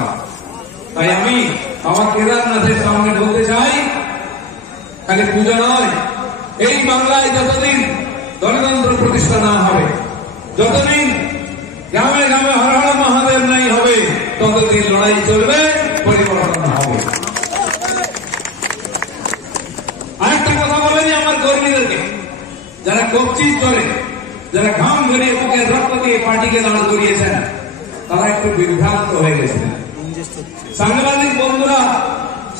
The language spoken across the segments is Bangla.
না। তাই আমি আমার কেদারনাথের সামনে বলতে চাই, খালি পূজা নয়, এই বাংলায় যতদিন গণতন্ত্র প্রতিষ্ঠা না হবে, যতদিন গ্রামে গ্রামে হর হর মহাদেব নাই হবে, ততদিন লড়াই চলবে, পরিবর্তন হবে। আরেকটা কথা বলেনি আমার কর্মীদেরকে, যারা কবচিত করে, যারা ঘাম ধরিয়ে বুকের রক্ত দিয়ে পার্টিকে দাঁড় করিয়েছেন, তারা একটু বিভ্রান্ত হয়ে গেছেন। সাংবাদিক বন্ধুরা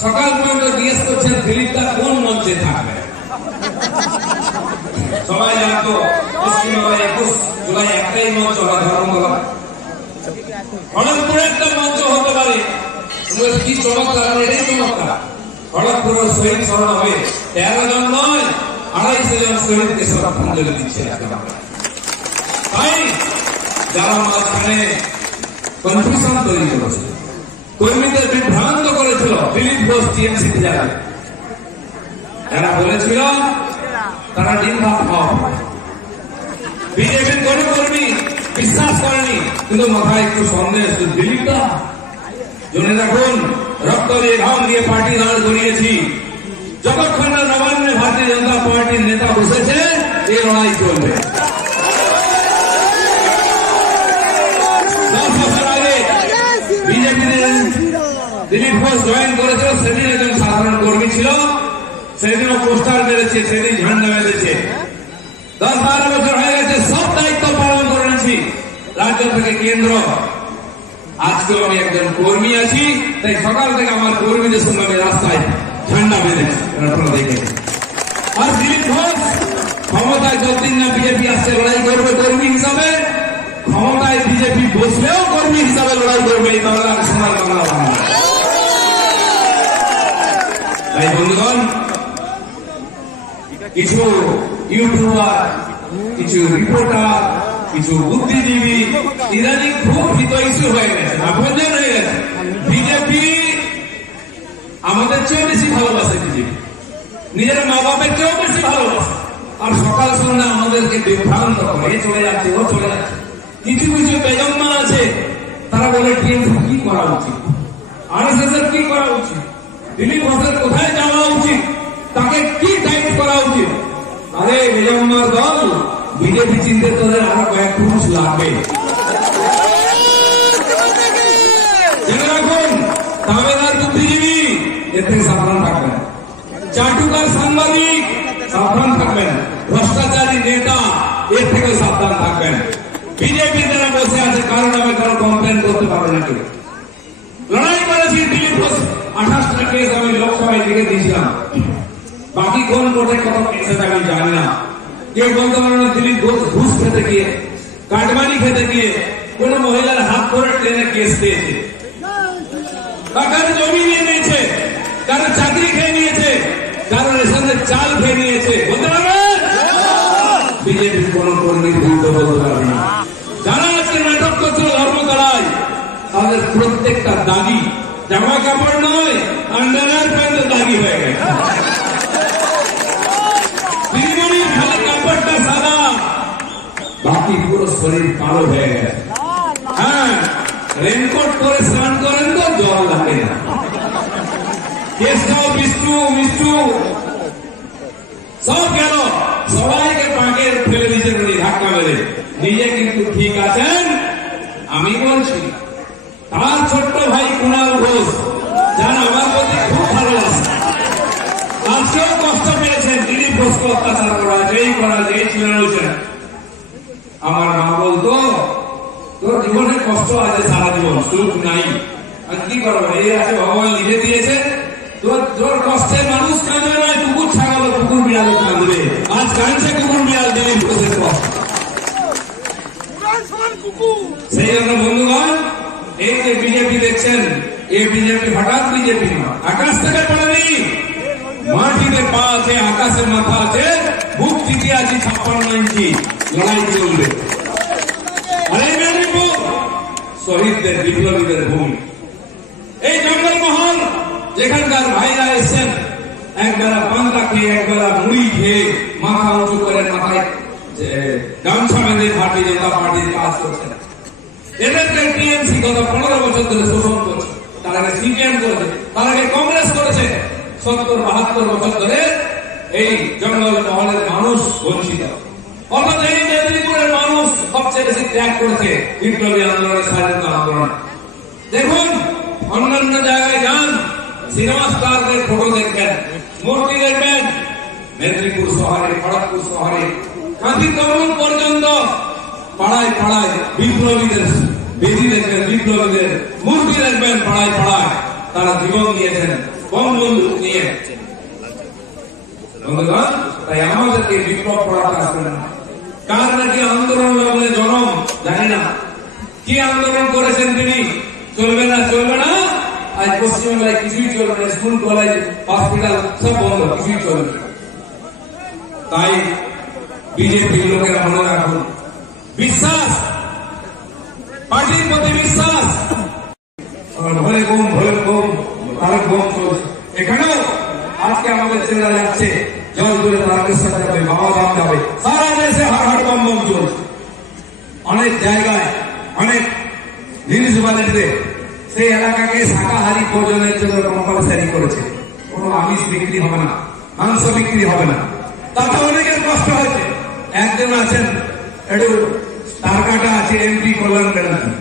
সকাল পর্যন্ত জিজ্ঞেস করছেন দিলীপদা কোন মঞ্চে থাকবে। সবাই জানতো পশ্চিমবঙ্গে 21 জুলাই একটাই মঞ্চ হয়, ধর্মতলা। খড়গপুরে একটা মঞ্চ হতে পারে, কি চমৎকার, এটাই চমৎকার। খড়গপুরের শহীদ স্মরণ হবে, 13 জন নয় 250 জন শহীদকে শ্রদ্ধাঞ্জলি দিচ্ছে। তাই যারা মাঝখানে কনফিউশন তৈরি করেছে, কর্মীদের বিভ্রান্ত করেছিল, দিলীপ ঘোষ টিএমসিতে যাবে, যারা বলেছিল তারা দিন ভাত খাওয়া, বিজেপির কোন কর্মী বিশ্বাস করেনি, কিন্তু মাথায় একটু সন্দেহ। দিলীপদা জেনে রাখুন, রক্ত দিয়ে ঘাম দিয়ে পার্টি দাঁড় করিয়েছি, যতক্ষণ না নবান্নে ভারতীয় জনতা পার্টির নেতা বসেছে, এই লড়াই চলবে। 10 বছর আগে বিজেপিতে দিলীপ ঘোষ জয়েন করেছিল, সেদিন একজন সাধারণ কর্মী ছিল, সেদিনও পোস্টার মেরেছে, সেদিন ঝান্ডা মেরেছে। 10-12 বছর হয়ে গেছে, সব দায়িত্ব পালন করে নিয়েছি, রাজ্য থেকে কেন্দ্র। আজকেও আমি একজন কর্মী আছি, তাই সকাল থেকে আমার কর্মীদের সঙ্গে আমি রাস্তায় ঝান্ডা বেঁধেছি, আপনারা দেখে। আর দিলীপ ঘোষ ক্ষমতায় যতদিন না বিজেপি আসছে লড়াই করবে কর্মী হিসাবে, ক্ষমতায় বিজেপি বসলেও কর্মী হিসাবে লড়াই করবে এই বাংলার সোনার বাংলা। তাই বন্ধুগণ, কিছু ইউটিউবার, কিছু রিপোর্টার, কিছু বুদ্ধিজীবী ইদানিং খুব হিত ইস্যু হয়ে গেছে, আপনজন হয়ে গেছে। বিজেপি আমাদের চেয়েও বেশি ভালোবাসে, বিজেপি নিজের মা বাপের চেয়েও বেশি ভালোবাসে, আর সকাল সন্ধ্যা আমাদেরকে বিভ্রান্ত করে, চলে যাচ্ছে, ও চলে যাচ্ছে। কিছু কিছু বেজন্মা আছে, তারা বলে টিএমসি কি করা উচিত, আরএসএস এর কি করা উচিত, দিলীপ ঘোষের কোথায় যাওয়া উচিত, তাকে কি টাইট করা উচিত। আরে বেজন্মার দল, বিজেপি চিনতে তোদের আরো কয়েক পুরুষ লাগবে। জেনে রাখুন, দামেদার বুদ্ধিজীবী এর থেকে সাবধান থাকবেন, চাটুকার সাংবাদিক সাবধান থাকবেন, ভ্রষ্টাচারী নেতা এর থেকে সাবধান থাকবেন। বিজেপি যারা বসে আছে, কারণ আমি কারো কমপ্লেন করতে পারবো না। কেউ লড়াই করেছি, দিলীপ ঘোষ 28টা কেস আমি লোকসভায় লিখে দিয়েছিলাম, বাকি কোন কোর্টে কত কেসে আমি জানি না। কেউ বলতে পারে না দিলীপ ঘোষ ঘুষ খেতে গিয়ে, কাটমানি খেতে গিয়ে কোন মহিলার হাত ধরে ট্রেনে কেস পেয়েছে, বা কারো জমি নিয়ে নিয়েছে, কারো চাকরি খেয়ে নিয়েছে, কারো রেশনের চাল খেয়ে নিয়েছে, বলতে পারবে? বিজেপির কোন কর্মীর বিরুদ্ধে বলতে পারবে না। যারা আজকে নাটক করছিল ধর্মতলায়, তাদের প্রত্যেকটা দাগি জামা কাপড় নয়, আন্ডারওয়্যার পর্যন্ত দাগি হয়ে গেছে। দিদিমণির খালি কাপড়টা সাদা, বাকি পুরো শরীর কালো হয়ে গেছে। হ্যাঁ, রেনকোট করে স্নান করেন তো জল লাগে না। কেসটাও বিষ্ণু মিষ্টু সব গেল, সবাইকে পাকে ফেলে দিয়েছেন উনি ধাক্কা মেরে। নিজে কিন্তু ঠিক আছেন, আমি বলছি। তার ছোট্ট ভাই কুণাল ঘোষ, যারা আমার প্রতি খুব ভালোবাসে, আজকেও কষ্ট পেয়েছেন, দিলীপ ঘোষকে অত্যাচার করা হয়েছে, এই করা হয়েছে, এই ছিলেন হয়েছে। আমার মা বলতো, তোর জীবনে কষ্ট আছে, সারা জীবন সুখ নাই, আর কি করবো, এই আছে ভগবান লিখে দিয়েছে। তোর কষ্টে মানুষ কাঁদবে নয়, কুকুর ছাগল কুকুর বিড়াল কাঁদবে। আজ কাঁদছে কুকুর বিড়াল দিলীপ ঘোষের কষ্ট। সেই জন্য বন্ধুগণ, এই যে বিজেপি দেখছেন, এই বিজেপি হঠাৎ বিজেপি নয়, আকাশ থেকে পড়েনি, মাটিতে পা আছে, আকাশে মাথা আছে, বুক টিকে আছে 56 ইঞ্চি, লড়াই চলবে। আরে মেদিনীপুর শহীদদের, বিপ্লবীদের ভূমি, এই জঙ্গলমহল যেখানকার ভাইরা এসেছেন, একবেলা পান্তা খেয়ে, একবেলা মুড়ি খেয়ে, মাথা উঁচু করে মাথায় গামছা বেঁধে ভারতীয় জনতা পার্টির কাজ করছেন। এদেরকে টিএমসি গত 15 বছর ধরে শোষণ করছে, তার আগে সিপিএম করেছে, তার আগে কংগ্রেস করেছে। 70-72 বছর ধরে এই জঙ্গল মহলের মানুষ বঞ্চিত। অথচ এই মেদিনীপুরের মানুষ সবচেয়ে বেশি ত্যাগ করেছে বিপ্লবী আন্দোলনের, স্বাধীনতা আন্দোলন। দেখুন, অন্যান্য জায়গায় যান, সিনেমা স্টারদের ফটো দেখবেন, মূর্তি দেখবেন, মেদিনীপুর শহরে, খড়গপুর শহরে, কাঁথি তরুণ পর্যন্ত পাড়ায় পাড়ায় বিপ্লবীদের বেদি দেখবেন, বিপ্লবীদের মূর্তি দেখবেন পাড়ায় পাড়ায়। তারা জীবন দিয়েছেন বঙ্গবন্ধু নিয়ে। বন্ধুগণ, তাই আমাদেরকে বিপ্লব পড়াতে আসবে না। কার নাকি আন্দোলন লগ্নে জনম জানি না, কি আন্দোলন করেছেন তিনি, চলবে না চলবে না। আজ পশ্চিমবাংলায় কিছুই চলবে না, স্কুল কলেজ হসপিটাল সব বন্ধ, কিছুই চলবে না। তাই বিজেপির লোকেরা মনে রাখুন, বিশ্বাস, পার্টির প্রতি বিশ্বাস, ভোলে বোম তারক বোম চলছে। এখানেও আজকে আমাদের ছেলেরা যাচ্ছে, জল তুলে তারকেশ্বর যাবে, বাবা ধাম যাবে, সারা দেশে হাড় বম বম চলছে। অনেক জায়গায় অনেক মিউনিসিপালিটিতে সেই এলাকাকে শাকাহারী ভোজনের জন্য কম্পালসারি করেছে। কোন আমিষ বিক্রি হবে না, মাংস বিক্রি হবে না। তাতে অনেকের কষ্ট হয়েছে। একজন আছেন একটু তার কাটা আছে, এমপি কল্যাণ ব্যানার্জি,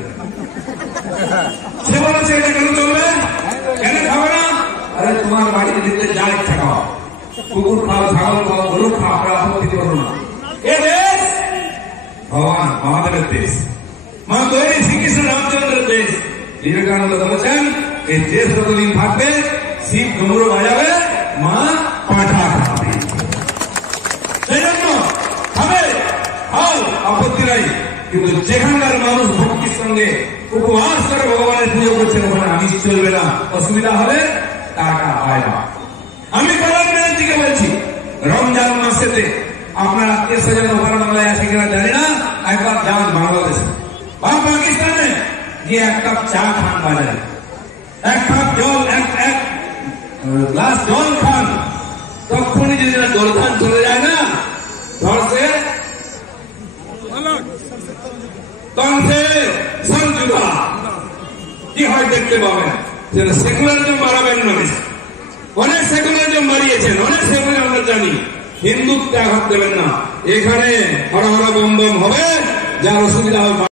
সে বলেছে এটা কেন চলবে, কেন খাবে না? আরে তোমার বাড়িতে দিতে যা ইচ্ছা খাও, কুকুর খাও, ছাগল খাও, গরু খাও, আমরা আপত্তি করবো না। এ দেশ ভগবান মহাদেবের দেশ, মা গৌরী শ্রীকৃষ্ণ রামচন্দ্রের দেশ। বিবেকানন্দ বলেছেন এই দেশ যতদিন থাকবে শিব ডমরু বাজাবে, মা পাঠা খাবে। সেই জন্য খাবে, খাও, আপত্তি নাই। কিন্তু যেখানকার মানুষ ভক্তির সঙ্গে উপবাস করে ভগবানের পুজো করছেন, ওখানে আমিষ চলবে না, অসুবিধা হবে, টাকা পায় না। আমি কল্যাণ ব্যানার্জিকে বলছি, রমজান মাসেতে আপনার আত্মীয় স্বজন ওখানে বাংলায় আছে কিনা জানি না, একবার যান বাংলাদেশে বা পাকিস্তানে গিয়ে এক কাপ চা খান, বাজারে এক কাপ জল, এক গ্লাস জল খান, তখনই যদি দোলখান চলে যায় না ধরছে সংযুগা কি হয় দেখতে পাবেন। সেকুলারিজম বাড়াবেন না, অনেক সেকুলারিজম বাড়িয়েছেন, অনেক সেকুলার আমরা জানি, হিন্দুত্বে আঘাত দেবেন না। এখানে হরা হরা বম বম হবে, যার অসুবিধা হবে